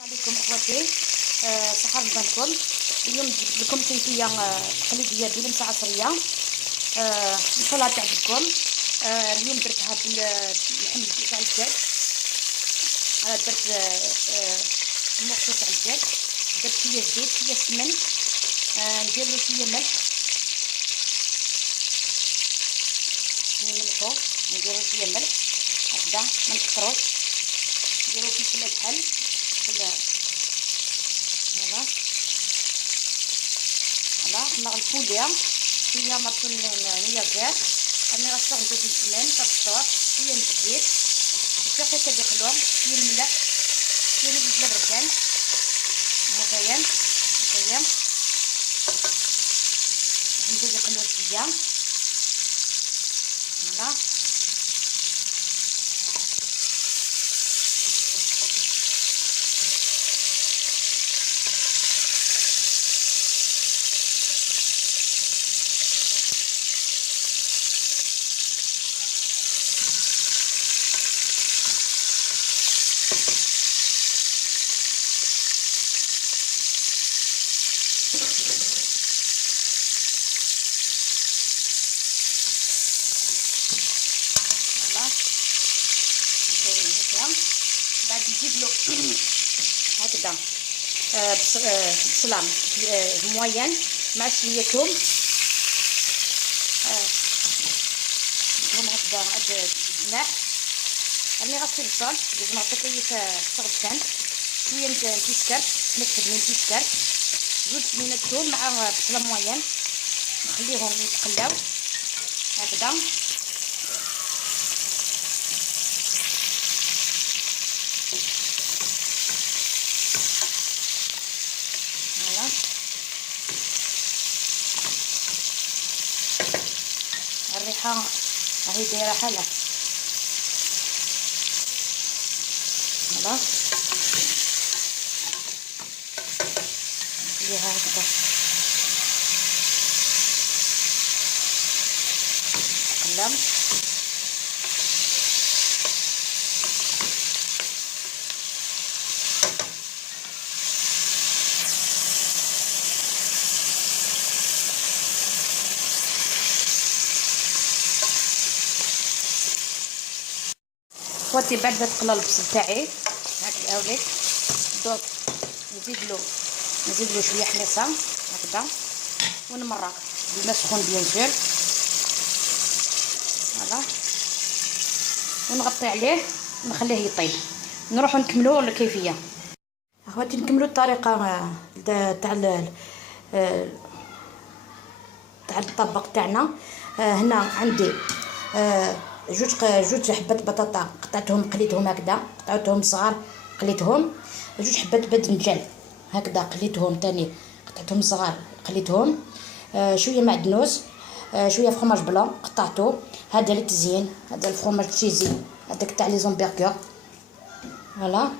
عليكم اخواتي، صحة رمضانكم. اليوم جبت لكم كيفية تقليدية بلمسة عصرية، ان شاء الله تعجبكم. اليوم درتها باللحم تاع الدجاج. درت المورسو تاع الدجاج، درت شوية زيت شوية سمن، نديرلو شوية ملح، نملحو، نديرو شوية ملح هكذا ما نكثروش، نديرو فلفل كحل فلفل فوالا. نغلفو ليها شويه مرطون نياجات، راني غنستغل زيت السمن كالفطور، شويه من الزيت شويه حتى يخلوهم، شويه الملح، شويه من الرجان هكايا نزيد يقلو شويه فوالا. بعد نزيدلو هكذا بصلة موين مع شوية توم، هكذا عاد الماء. راني غسل البصل لازم نعطيك تغسان، شوية نتيسكر نكتب من تيسكر، زوج سنينات توم مع بصلة موين، نخليهم يتقلاو هكذا. الريحة راهي دايرة حالة فوالا. نخليها هكذا تقلب. خواتي بعد ما تقلى البصل تاعي هكذا هاوليك دوك نزيدلو شويه حميصه هكذا ونمرق بالماء سخون بيان سور فوالا، ونغطي عليه ونخليه يطيب. نروحو نكملو الكيفيه اخواتي، نكملو الطريقه تاع الطبق تاعنا. هنا عندي جوج حبات بطاطا قطعتهم قليتهم هكذا، قطعتهم صغار قليتهم. جوج حبات باذنجان هكذا قليتهم تاني، قطعتهم صغار قليتهم. شويه معدنوس، شويه فرماج بلون قطعته، هذا للتزيين، هذا الفرماج تشيزي هذاك تاع لي زومبرغر فوالا،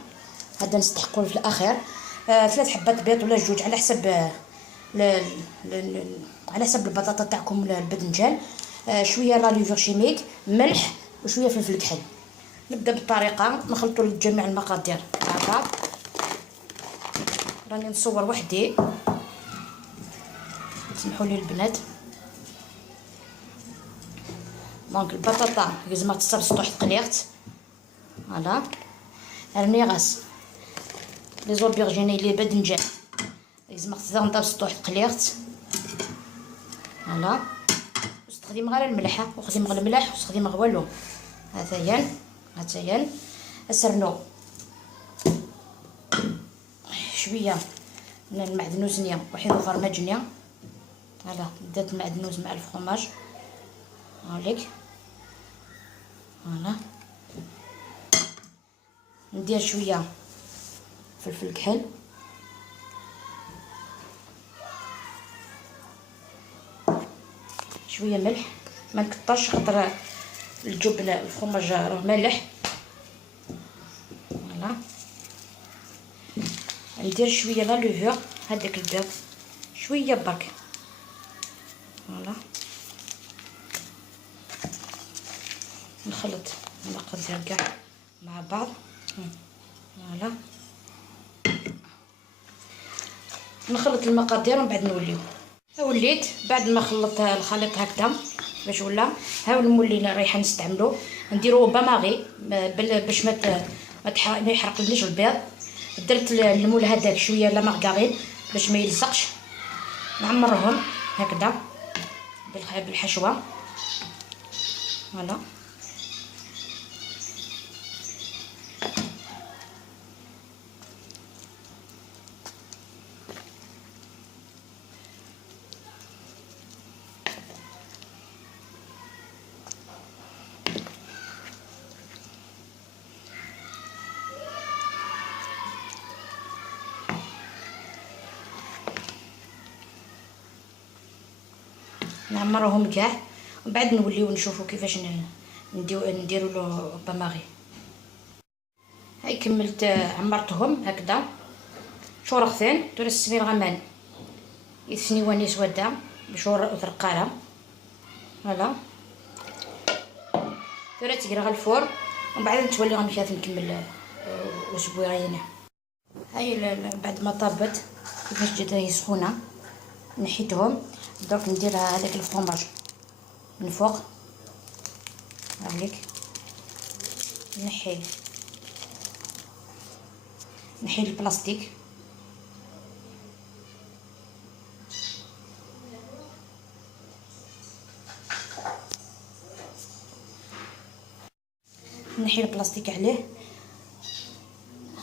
هذا نستحقوه في الاخير. 3 حبات بيض ولا جوج على حسب على حسب البطاطا تاعكم الباذنجان. شويه راليفور شيميك، ملح وشويه فلفل كحل. نبدا بالطريقه، نخلطوا جميع المقادير مع بعض. راني نصور وحدي سمحوا لي البنات. دونك البطاطا لازم تصب سطوح تقليغت فوالا. راني غاس لي زوبيرجيني لي باذنجان لازم تنضرب سطوح تقليغت فوالا. استخدم غير الملح، وخدم غير الملح واستخدم غير والو. هاتايا اسرنو شويه من المعدنوس نيا وحيد الفرماج نيا فوالا. درت المعدنوس مع الفرماج هاوليك فوالا. ندير شويه فلفل كحل شويه ملح، ما نكترش خاطر الجبن الفرماج راه مالح. فوالا ندير شويه لا لوفور هذاك البيض شويه برك. فوالا نخلط المقادير كاع مع بعض. فوالا نخلط المقادير ومن بعد نوليو. وليت بعد ما خلطت الخليط هكذا باش ولا ها المولي رايحه نستعملو نديرو باماغي باش ما يحرقليش البيض. درت المول هذاك شويه لا مارغرين باش ما يلصقش. نعمرهم هكذا بالحشوه. فوالا نعمرهم كاع ومن بعد نوليو نشوفوا كيفاش نديروا له باماغي. هاي كملت عمرتهم هكذا شورختين دور السمير غمان يثني واني سودا بشور ثرقاره. فوالا درت تقرا الفور ومن بعد تولي غنمشي نكمل وسبوعين. هاي بعد ما طابت كيفاش جات هي سخونه نحيتهم. درك ندير هذاك الفرماج من فوق هاك نحي البلاستيك. نحي البلاستيك عليه.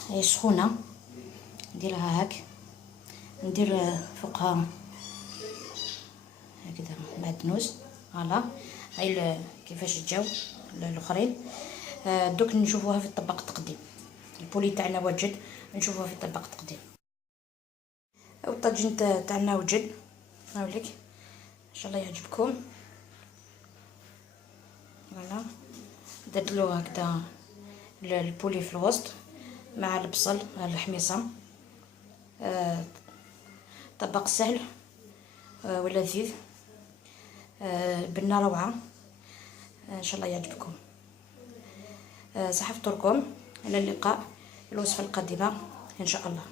هي سخونه نديرها هاك ندير فوقها هكذا معدنوس. فوالا هاي كيفاش جاو الاخرين. دوك نشوفوها في الطبق التقديم. البولي تاعنا وجد نشوفوها في الطبق التقديم. الطاجين تاعنا وجد هاوليك ان شاء الله يعجبكم. فوالا درت له هكذا البولي في الوسط مع البصل الحميصه. طبق سهل ولذيذ بنه روعه ان شاء الله يعجبكم. صحفتكم الى اللقاء الوصفه القادمه ان شاء الله.